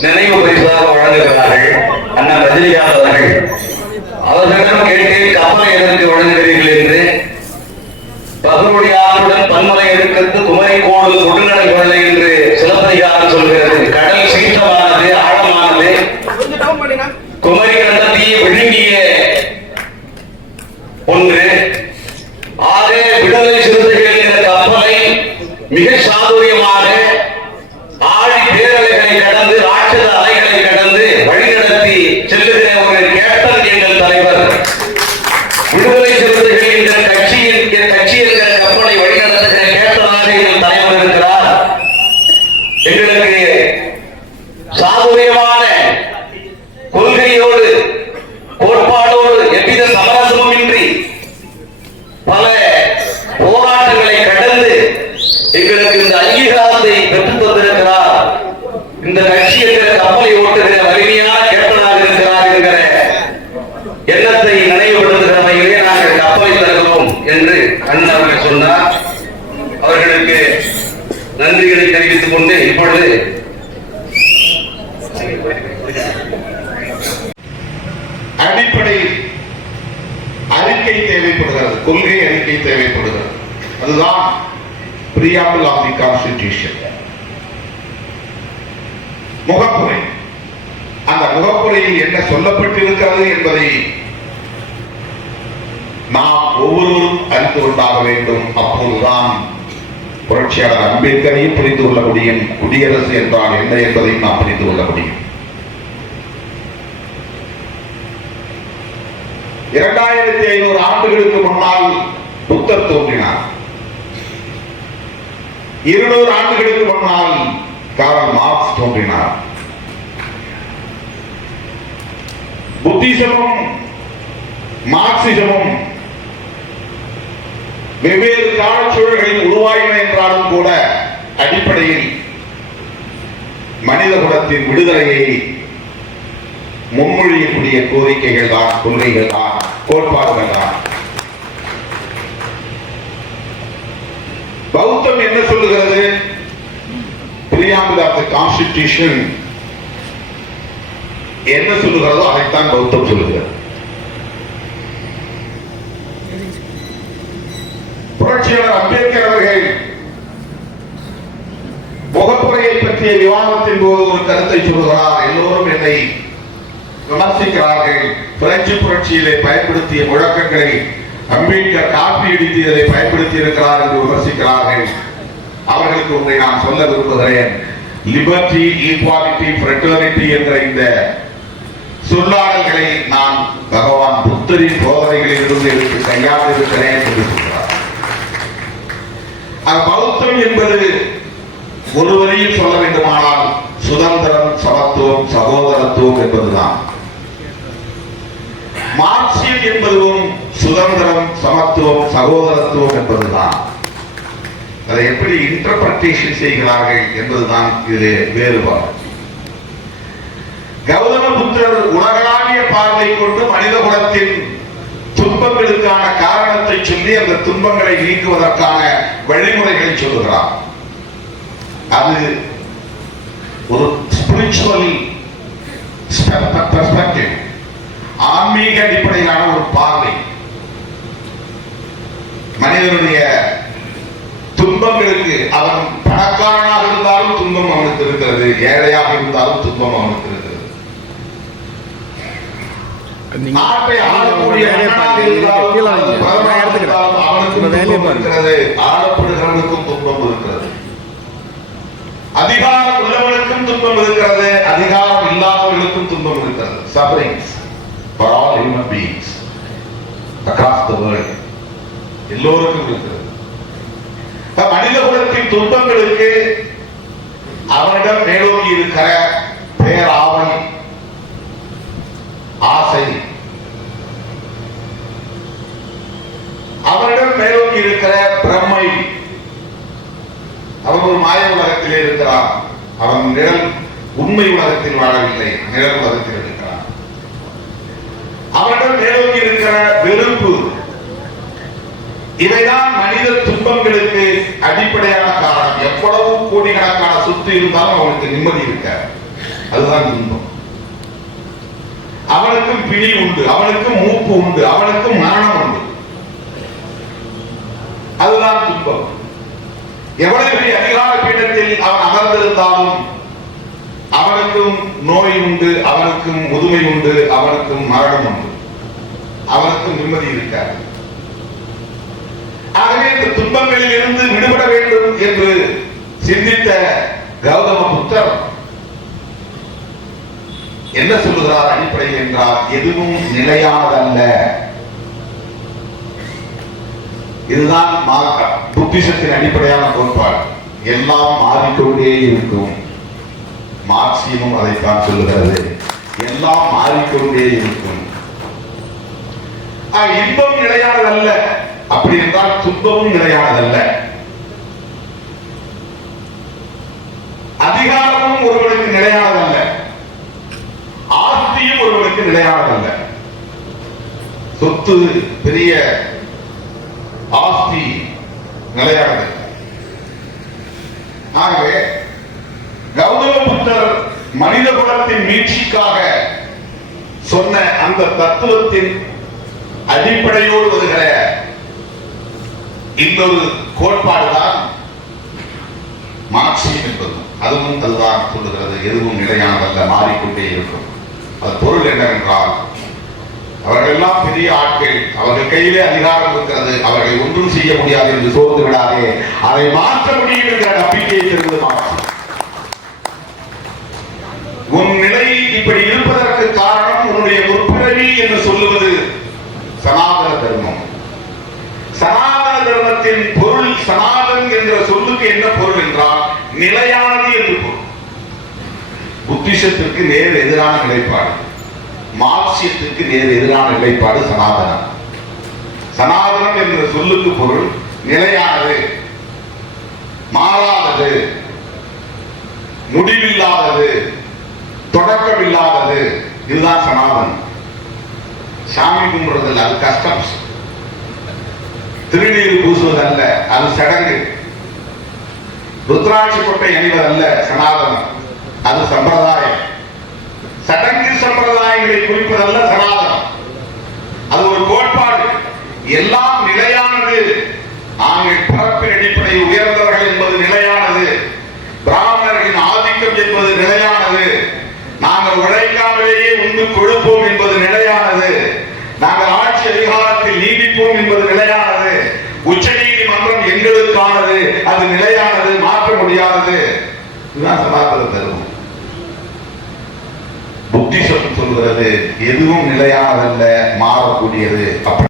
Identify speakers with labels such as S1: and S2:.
S1: நினைவு பரிசாக வழங்குகிறார்கள். அண்ணன் ரஜினிகாந்த் அவர்கள். அவர்களிடம் கேட்டு கப்பலை எதற்கு வழங்குகிறீர்கள் என்று. பகருடைய ஆற்றுடன் பன்முறை இருக்கிறது குமரி கோடு தொடுநடை கொள்ளை என்று சிலப்பதிகாரம் சொல்கிறது. கடல் சீற்றமானது ஆழமானது. குமரி கண்டத்தையே விழுங்கிய ஒன்று. ஆக விடுதலை சிறுத்தைகள் என்ற கப்பலை மிக சாதுரிய எங்களுக்கு இந்த அங்கீகாரத்தை பெற்று தந்திருக்கிறார் இந்த கட்சி கப்பலை ஓட்டுகிற வலிமையான கேப்டனாக இருக்கிறார் என்கிற எண்ணத்தை நினைவுபடுத்துகிற வகையிலே நாங்கள் கப்பலை தருகிறோம் என்று அண்ணன் அவர்கள் சொன்னார். அவர்களுக்கு நன்றிகளை தெரிவித்துக் கொண்டு இப்பொழுது
S2: அடிப்படை அறிக்கை தேவைப்படுகிறது கொள்கை அறிக்கை தேவைப்படுகிறது. அதுதான் பிரியாம்பிள் ஆஃப் தி கான்ஸ்டிடியூஷன் முகப்புரை அந்த முகப்புரையில் என்ன சொல்லப்பட்டிருக்கிறது என்பதை நாம் ஒவ்வொருவரும் அறிந்து கொண்டாக வேண்டும் அப்போதுதான் புரட்சியாளர் அம்பேத்கரையும் புரிந்து கொள்ள முடியும் குடியரசு என்றால் என்ன என்பதையும் நாம் புரிந்து கொள்ள முடியும் இரண்டாயிரத்தி ஐநூறு ஆண்டுகளுக்கு முன்னால் புத்தர் தோன்றினார் இருநூறு ஆண்டுகளுக்கு முன்னால் காரல் மார்க்ஸ் தோன்றினார். புத்திசமும் மார்க்சிசமும் வெவ்வேறு காலச்சூழல்களில் உருவாயின என்றாலும் கூட அடிப்படையில் மனித குலத்தின் விடுதலையை முன்மொழியக்கூடிய கோரிக்கைகள் தான் கொள்கைகள் தான் கோட்பாடுகள் தான். பௌத்தம் என்ன சொல்லுகிறது? பிரியாம்பிள் ஆஃப் த கான்ஸ்டிடியூஷன் என்ன சொல்லுகிறதோ அதைத்தான் பௌத்தம் சொல்லுகிறது. புரட்சியாளர் அம்பேத்கர் அவர்கள் முகப்புரையை பற்றிய விவாதத்தின் போது ஒரு கருத்தை சொல்கிறார். எல்லோரும் என்னை விமர்சிக்கிறார்கள். பிரெஞ்சு புரட்சியிலே பயன்படுத்திய முழக்கங்களை அம்பேத்கர் காப்பி அடித்ததை பயன்படுத்தி இருக்கிறார் என்று விமர்சிக்கிறார்கள். அவர்களுக்கு ஒன்றை நான் சொல்ல விரும்புகிறேன். லிபர்டி ஈக்வாலிட்டி ஃப்ரெட்டர்னிட்டி என்ற இந்த சொல்லாடல்களை நான் பகவான் புத்தரின் போதனைகளில் இருந்து எடுத்து கையாண்டிருக்கிறேன் என்று சொல்கிறார். அது பௌத்தம் என்பது ஒரு வரியில் சொல்ல வேண்டுமானால் சுதந்திரம் சமத்துவம் சகோதரத்துவம் என்பதுதான் மார்க்சியம் என்பதும் சுதந்திரம் சமத்துவம் சகோதரத்துவம் என்பதுதான். அதை எப்படி இன்டர்பிரட்டேஷன் செய்கிறார்கள் என்பதுதான் இது வேறுபாடு. கௌதம புத்தர் உலகளாவிய பார்வை கொண்டு மனித குலத்தின் துன்பங்களுக்கான காரணத்தை சொல்லி அந்த துன்பங்களை நீக்குவதற்கான வழிமுறைகளை சொல்லுகிறார். அது ஒரு ஸ்பிரிச்சுவல் ஆன்மீக அடிப்படையிலான ஒரு பார்வை. மனிதனுடைய துன்பங்களுக்கு அவன் பணக்காரனாக இருந்தாலும் துன்பம் அவனுக்கு இருக்கிறது ஏழையாக இருந்தாலும் துன்பம் அவனுக்கு இருக்கிறது நாட்டை ஆளக்கூடிய ஆளப்படுகிறவனுக்கும் துன்பம் இருக்கிறது. அதிகாரம் உள்ளவனுக்கும் துன்பம் இருக்கிறது. அதிகாரம் இல்லாதவர்களுக்கும் துன்பம் இருக்கிறது. Sufferings for all human beings across the world எல்லோருக்கும் இருக்கிறது மனித குலத்தின் துன்பங்களுக்கு அவனிடம் மேலோங்கி இருக்கிற பேராவல் ஆசை. அவனிடம் மேலோங்கி இருக்கிற பிரம்மை. அவன் ஒரு மாய உலகத்திலே இருக்கிறான். அவன் நிழல் உண்மை உலகத்தில் வாழவில்லை நிழல் உலகத்தில் இருக்கிறான். அவனிடம் மேலோங்கி இருக்கிற வெறுப்பு இவைதான் மனித துன்பங்களுக்கு அடிப்படையான காரணம். எவ்வளவு கோடிக்கணக்கான சொத்து இருந்தாலும் அவனுக்கு நிம்மதி இருக்க அதுதான் துன்பம் அவனுக்கும் பிணி உண்டு அவனுக்கும் மூப்பு உண்டு அவனுக்கும் மரணம் உண்டு. அதுதான் துன்பம். எவ்வளவு பெரிய அதிகார பீடத்தில் அவன் அமர்ந்திருந்தாலும் அவனுக்கும் நோய் உண்டு அவனுக்கும் முதுமை உண்டு அவனுக்கும் மரணம் உண்டு. அவனுக்கும் நிம்மதி இருக்காது. ஆகவே இந்த துன்பங்களில் இருந்து விடுபட வேண்டும் என்று சிந்தித்த கௌதம புத்தர் என்ன சொல்லுகிறார் அடிப்படை என்றால் எதுவும் நிலையானதல்ல இதுதான் புத்திசத்தின் அடிப்படையான கோட்பாடு. எல்லாம் மாறிக்கொண்டே இருக்கும். மார்க்சியமும் அதைத்தான் சொல்லுகிறது. எல்லாம் மாறிக்கொண்டே இருக்கும். இன்பம் நிலையானதல்ல அப்படி என்றால் துன்பமும் நிலையானதல்ல. அதிகாரமும் ஒருவனுக்கு நிலையானதல்ல. ஆஸ்தியும் ஒருவனுக்கு நிலையானதல்ல. சொத்து பெரிய ஆஸ்தி நிலையானது. ஆகவே கௌதம புத்தர் மனித குலத்தின் மீட்சிக்காக சொன்ன அந்த தத்துவத்தின் அடிப்படையோடு வருகிற இன்னொரு கோட்பாடுதான் மார்க்சியம் என்பது அதுவும் அதுதான் சொல்லுகிறது எதுவும் நிலையானதல்ல மாறிக்கொண்டே இருக்கும். அது பொருள் என்னவென்றால் அவர்கள் எல்லாம் பெரிய ஆட்கள். அவர்கள் கையிலே அதிகாரம் இருக்கிறது. அவர்களை ஒன்றும் செய்ய முடியாது என்று சோர்ந்து விடாதே. அதை மாற்ற முடியும் என்கிற நம்பிக்கையை தருவது மார்க்சியம். உன் நிலை இப்படி இருப்பதற்கு காரணம் உன்னுடைய முற்பிறவி என்று சொல்லுவது சனாதன தர்மம் சனாதன தர்மத்தின் பொருள் சனாதன் என்ற சொல்லுக்கு என்ன பொருள் என்றால் நிலையானது என்று பொருள். புத்திசத்திற்கு நேர் எதிரான நிலைப்பாடு. மார்க்சியத்திற்கு நேர் எதிரான நிலைப்பாடு சனாதனம். சனாதனம் என்ற சொல்லுக்கு பொருள் நிலையானது மாறாதது முடிவில்லாதது தொடக்கமில்லாதது. இதுதான் சனாதனம். சாமி கும்பிடுறதில்ல அது கஷ்டம். திருநீர் பூசுவதல்ல அது சடங்கு. ருத்ராட்சி கொட்டை அணிவதல்ல சனாதனம். அது சம்பிரதாயம். சடங்கு சம்பிரதாயங்களை குறிப்பதல்ல சனாதனம். அது ஒரு கோட்பாடு. எல்லாம் நிலையானது. நாங்கள் பரப்பின் அடிப்படை உயர்ந்தவர்கள் என்பது நிலையானது. பிராமணர்களின் ஆதிக்கம் என்பது நிலையானது. நாங்கள் உழைக்காமலேயே உண்டு கொழுப்போம் என்பது நிலையானது. நாங்கள் ஆட்சி அதிகாரத்தில் நீடிப்போம் என்பது நிலையானது உச்ச நீதிமன்றம் எங்களுக்கானது அது நிலையானது மாற்ற முடியாதது இதுதான் சனாதன தர்மம் புத்திசம் சொல்கிறது எதுவும் நிலையானதல்ல மாறக்கூடியது. அப்படி